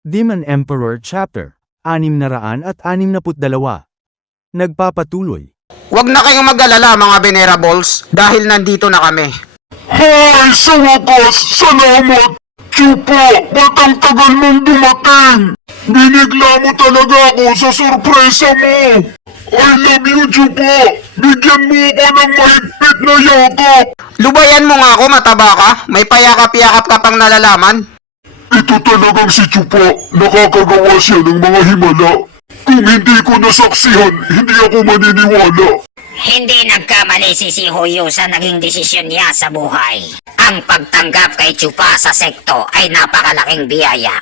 Demon Emperor Chapter 662. Nagpapatuloy. Huwag na kayong mag-alala mga venerables dahil nandito na kami. Hay! Sa wakas! Salamat! Chupa! Ba't ang tagal mong dumating? Binigla mo talaga ako sa sorpresa mo! I love you, Chupa! Bigyan mo ako ng mahigpit na yakap! Lubayan mo nga ako, mataba ka. May payakap-yakap ka pang nalalaman. Ito talagang si Chupa. Nakakagawa siya ng mga himala. Kung hindi ko nasaksihan, hindi ako maniniwala. Hindi nagkamali si Sihoyo sa naging desisyon niya sa buhay. Ang pagtanggap kay Chupa sa sekto ay napakalaking biyaya.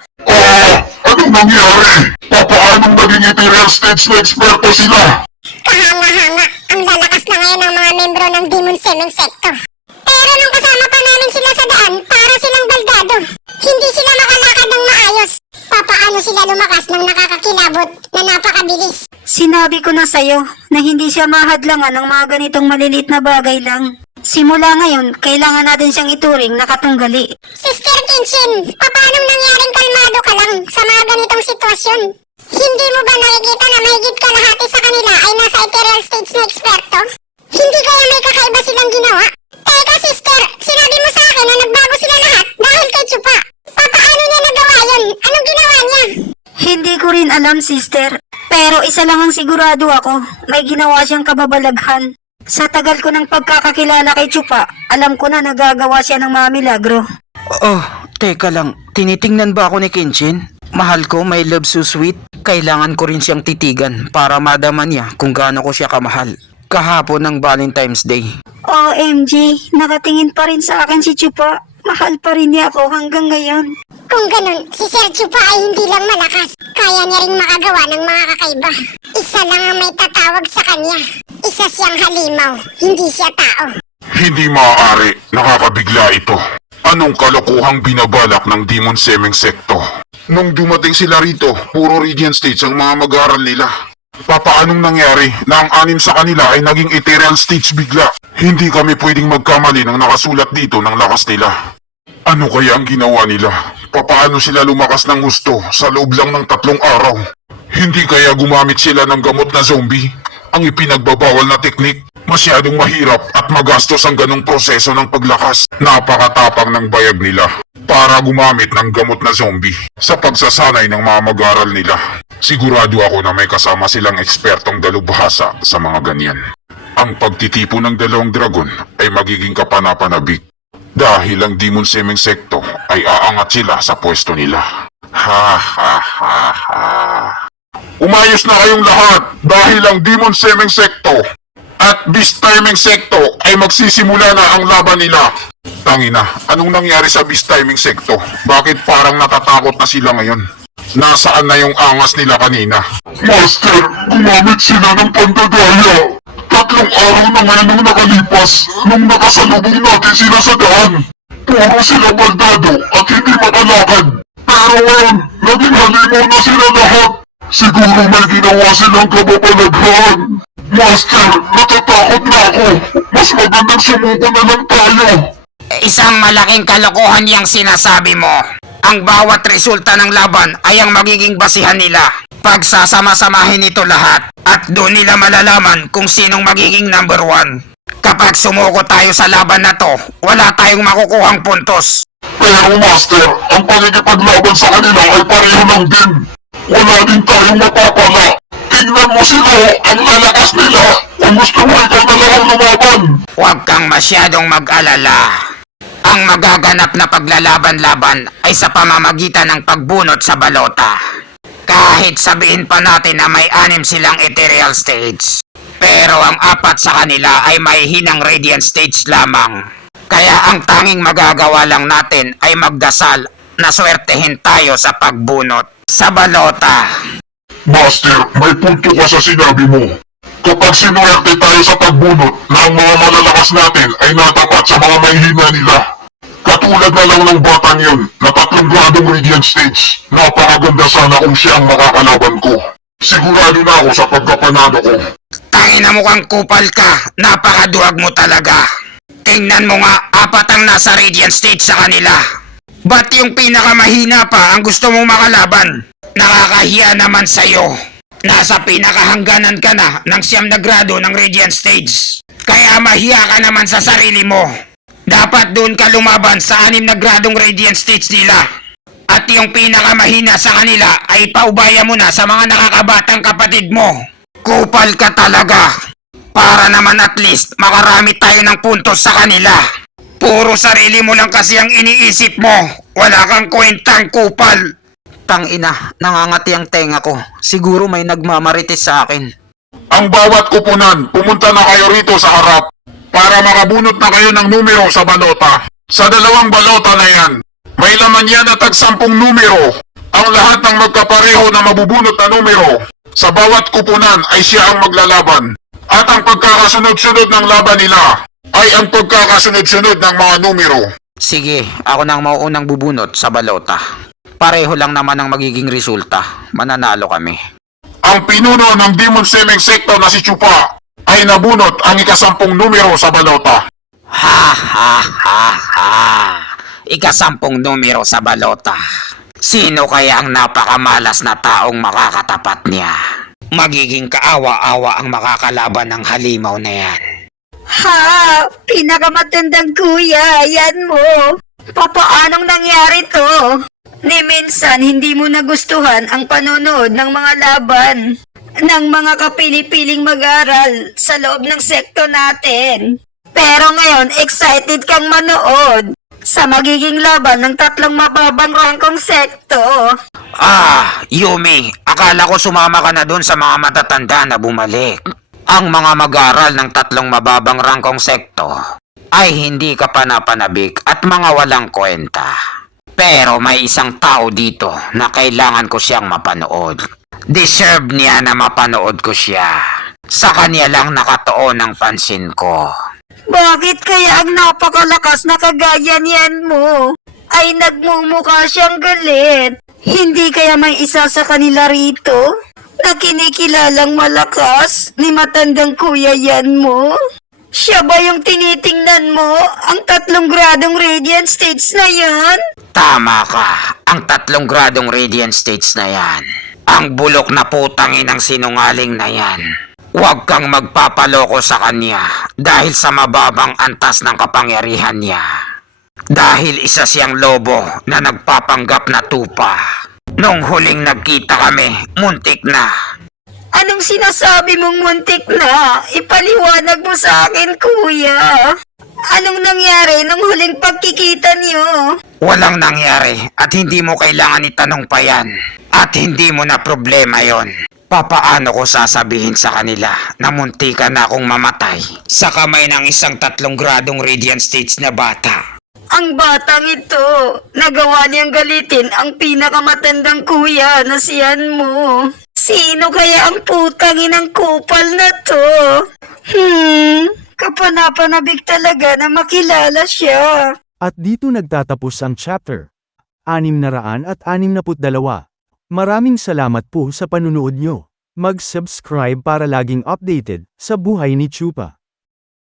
Anong nangyari? Papaanong naging Imperial Stage na eksperto sila? Kahanga-hanga, ang lalakas na ngayon ng mga membro ng Demon Semeng Secto. Pero nung kasama pa namin sila sa daan, para silang baldado. Hindi sila makalakad ng maayos. Papaano sila lumakas ng nakakakilabot na napakabilis? Sinabi ko na sa'yo na hindi siya mahadlangan ng mga ganitong maliliit na bagay lang. Simula ngayon, kailangan natin siyang ituring na katunggali. Sister Kenshin, paanong nangyaring kalmado ka lang sa mga ganitong sitwasyon? Hindi mo ba nakikita na mahigit kalahati sa kanila ay nasa ethereal stage na eksperto? Hindi kaya may kakaiba silang ginawa? Teka sister, sinabi mo sa akin na nagbago sila lahat dahil kay Chupa. Paano niya nagawa yun? Anong ginawa niya? Hindi ko rin alam, sister. Pero isa lang ang sigurado ako, may ginawa siyang kababalaghan. Sa tagal ko ng pagkakakilala kay Chupa, alam ko na nagagawa siya ng mga milagro. Oh, teka lang. Tinitingnan ba ako ni Kenshin? Mahal ko, may love so sweet. Kailangan ko rin siyang titigan para madama niya kung gaano ko siya kamahal. Kahapon ng Valentine's Day. OMG, nakatingin pa rin sa akin si Chupa. Mahal pa rin niya ako hanggang ngayon. Kung ganun, si Sir Chupa ay hindi lang malakas. Kaya niya ring makagawa ng mga kakaiba. Isa lang ang may tatawag sa kanya. Isa siyang halimaw, hindi siya tao. Hindi maaari. Nakakabigla ito. Anong kalokohang binabalak ng Demon Semeng Secto? Nung dumating sila rito, puro Radiant Stage ang mga mag-aaral nila. Papaanong nangyari na ang anim sa kanila ay naging Ethereal Stage bigla? Hindi kami pwedeng magkamali ng nakasulat dito ng lakas nila. Ano kaya ang ginawa nila? Papaano sila lumakas ng gusto sa loob lang ng 3 araw? Hindi kaya gumamit sila ng gamot na zombie? Ang ipinagbabawal na teknik? Masyadong mahirap at magastos ang ganong proseso ng paglakas. Napakatapang ng bayag nila para gumamit ng gamot na zombie sa pagsasanay ng mga mag-aral nila. Sigurado ako na may kasama silang ekspertong dalubhasa sa mga ganyan. Ang pagtitipo ng 2 dragon ay magiging kapanapanabik dahil ang Demon Semeng Secto ay aangat sila sa pwesto nila. Ha ha ha ha. Umayos na kayong lahat dahil ang Demon Semeng Secto at Beast Timing Secto ay magsisimula na ang laban nila. Tangina, anong nangyari sa Beast Timing Secto? Bakit parang natatakot na sila ngayon? Nasaan na yung angas nila kanina? Master, gumamit sila ng pandadaya. 3 araw na ngayon nung nakalipas nung nakasalubong natin sila sa daan. Puro sila baldado at hindi makalakad. Pero ngayon, naging halimaw na sila lahat. Siguro may ginawa silang kababalaghan. Master, natatakot na ako. Mas magandang sumuko na lang tayo. Isang malaking kalokohan yang sinasabi mo. Ang bawat resulta ng laban ay ang magiging basihan nila. Pagsasama-samahin ito lahat at doon nila malalaman kung sinong magiging number 1. Kapag sumuko tayo sa laban na to, wala tayong makukuhang puntos. Pero Master, ang pagkikipaglaban sa kanila ay pareho lang din. Wala din tayong mapapala. Tingnan mo sila, ang lalakas nila. Kung gusto mo ikaw na lang ang lumaban. Huwag kang masyadong mag-alala. Ang magaganap na paglalaban-laban ay sa pamamagitan ng pagbunot sa balota. Kahit sabihin pa natin na may 6 silang ethereal stage, pero ang 4 sa kanila ay may hinang radiant stage lamang. Kaya ang tanging magagawa lang natin ay magdasal na swertehin tayo sa pagbunot sa balota. Master, may punto ka sa sinabi mo. Kapag sinuwerte tayo sa pagbunot na ang mga malalakas natin ay natapat sa mga mahihina nila. Katulad na lang ng batang yun na 3 gradong Radiant Stage. Napakaganda sana kung siya ang makakalaban ko. Sigurado na ako sa pagkapanalo ko. Tangina mo kang kupal ka, napakaduwag mo talaga. Tingnan mo nga, 4 ang nasa radiant stage sa kanila. Ba't yung pinakamahina pa ang gusto mong makalaban? Nakakahiya naman sa'yo. Nasa pinakahangganan ka na ng 9 na grado ng Radiant Stage. Kaya mahiya ka naman sa sarili mo. Dapat doon ka lumaban sa 6 na gradong Radiant Stage nila. At yung pinakamahina sa kanila ay paubaya mo na sa mga nakakabatang kapatid mo. Kupal ka talaga. Para naman at least makarami tayo ng puntos sa kanila. Puro sarili mo lang kasi ang iniisip mo. Wala kang kwentang kupal. Tangina, nangangati ang tenga ko. Siguro may nagmamarites sa akin. Ang bawat kupunan, pumunta na kayo rito sa harap para makabunot na kayo ng numero sa balota. Sa 2 balota na yan, may laman yan at 10 numero. Ang lahat ng magkapareho na mabubunot na numero sa bawat kupunan ay siya ang maglalaban. At ang pagkakasunod-sunod ng laban nila ay ang pagkakasunod-sunod ng mga numero. Sige, ako na ang mauunang bubunot sa balota. Pareho lang naman ang magiging resulta. Mananalo kami. Ang pinuno ng Demon Semeng Secto na si Chupa ay nabunot ang 10 numero sa balota. Ha ha ha ha. 10 numero sa balota. Sino kaya ang napakamalas na taong makakatapat niya? Magiging kaawa-awa ang makakalaban ng halimaw na yan. Ha! Pinakamatandang kuya, yan mo! Papaanong nangyari to? Ni minsan hindi mo nagustuhan ang panonood ng mga laban ng mga kapili-piling mag-aral sa loob ng sekto natin. Pero ngayon, excited kang manood sa magiging laban ng 3 mababang rangkong sekto. Ah, Yumi, akala ko sumama ka na dun sa mga matatanda na bumalik. Ang mga mag-aral ng 3 mababang rangkong sekto ay hindi ka panapanabik at mga walang kwenta. Pero may isang tao dito na kailangan ko siyang mapanood. Deserve niya na mapanood ko siya. Sa kanya lang nakatuon ang pansin ko. Bakit kaya ang napakalakas na kagaya niyan mo ay nagmumukha siyang galit? Hindi kaya may isa sa kanila rito na kinikilalang malakas ni matandang kuya yan mo? Siya ba yung tinitingnan mo? Ang 3 gradong Radiant Stage na yan? Tama ka, ang 3 gradong Radiant Stage na yan. Ang bulok na putangin ng sinungaling na yan. Huwag kang magpapaloko sa kanya dahil sa mababang antas ng kapangyarihan niya. Dahil isa siyang lobo na nagpapanggap na tupa. Nung huling nagkita kami, muntik na. Anong sinasabi mong muntik na? Ipaliwanag mo sa akin, kuya. Anong nangyari nung huling pagkikita niyo? Walang nangyari at hindi mo kailangan itanong pa yan. At hindi mo na problema yon. Papaano ko sasabihin sa kanila na muntikan na akong mamatay sa kamay ng isang 3 gradong Radiant Stage na bata? Ang batang ito, nagawa niyang galitin ang pinakamatandang kuya na siyan mo. Sino kaya ang putangin ng kupal na to? Kapanapanabik talaga na makilala siya. At dito nagtatapos ang chapter 662. Maraming salamat po sa panunood nyo. Mag-subscribe para laging updated sa buhay ni Chupa.